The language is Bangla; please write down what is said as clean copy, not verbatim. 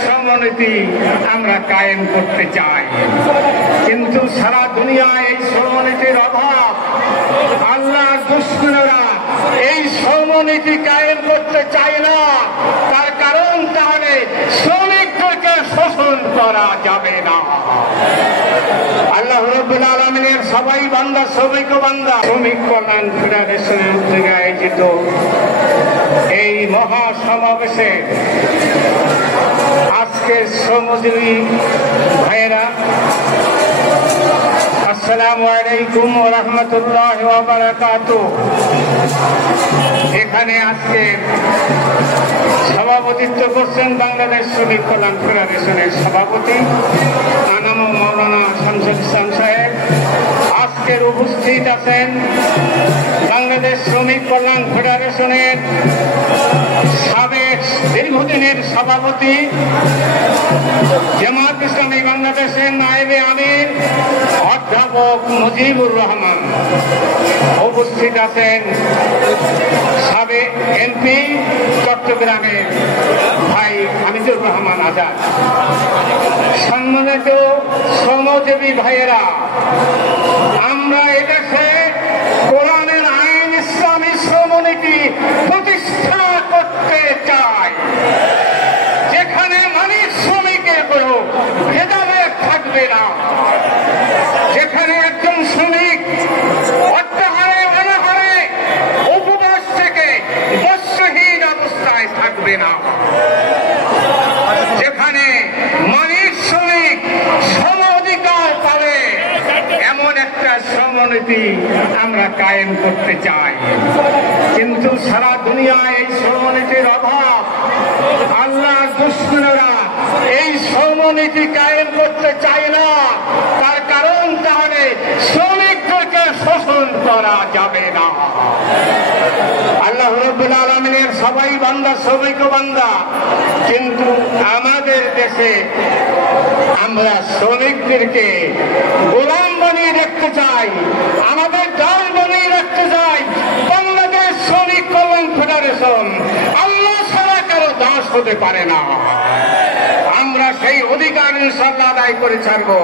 শ্রমনীতি আমরা কায়েম করতে চাই, কিন্তু সারা দুনিয়ায় এই শ্রমনীতির অভাব। আল্লাহর দুশমনেরা এই শ্রমনীতি কায়েম করতে চায় না। তার কারণ তাহলে শ্রমিকদেরকে শোষণ করা যাবে না। আল্লাহ রাব্বুল আলামিনের সবাই বান্দা, শ্রমিক বান্দা। শ্রমিক কল্যাণ ফেডারেশনের উদ্যোগে আয়োজিত এই মহা সমাবেশে আজকে শ্রমজীবী ভাইয়েরা, আসসালামু আলাইকুম ওয়া রাহমাতুল্লাহি ওয়া বারাকাতুহু। এখানে আজকে সভাপতিত্ব করছেন বাংলাদেশ শ্রমিক কল্যাণ ফেডারেশনের সভাপতি আনাম মাওলানা শামসুল ইসলাম সাহেব। আজকের উপস্থিত আছেন বাংলাদেশ শ্রমিক কল্যাণ ফেডারেশনের সাবেক দীর্ঘদিনের সভাপতি জামাত ইসলামী বাংলাদেশের নায়েবে আমির অধ্যাপক মুজিবুর রহমান। উপস্থিত আছেন সাবেক এমপি চট্টগ্রামের ভাই হামিদুর রহমান আজাদ। সম্মানিত শ্রমজীবী ভাইয়েরা, আমরা এদেশে কোরআনের আইন, ইসলামী শ্রমনীতি প্রতিষ্ঠা করতে চাই, যেখানে মালিক শ্রমিকের কোনো ভেদাভেদ থাকবে না, যেখানে একজন শ্রমিক অর্থাহারে অনাহারে উপবাস থেকে বস্ত্রহীন অবস্থায় থাকবে না, যেখানে মালিক শ্রমিক সম অধিকার পাবে, এমন একটা শ্রমনীতি আমরা কায়েম করতে চাই, কিন্তু সারা দুনিয়ায় এই শ্রমনীতির অভাব। আল্লাহর দুশমনেরা এই শ্রমনীতি কায়েম করতে চায় না। তার কারণ তাহলে শ্রমিকদেরকে শোষণ করা যাবে না। আল্লাহ রাব্বুল আলামিনের সবাই বান্দা, শ্রমিক বান্দা, কিন্তু আমাদের দেশে আমরা শ্রমিকদেরকে গোলাম বানিয়ে রাখতে চাই, আমাদের দল বানিয়ে রাখতে চাই। বাংলাদেশ শ্রমিক কল্যাণ ফেডারেশন আল্লাহ ছাড়া কারো দাস হতে পারে না। আমরা সেই অধিকার ইনশাআল্লাহ আদায় করে ছাড়বো।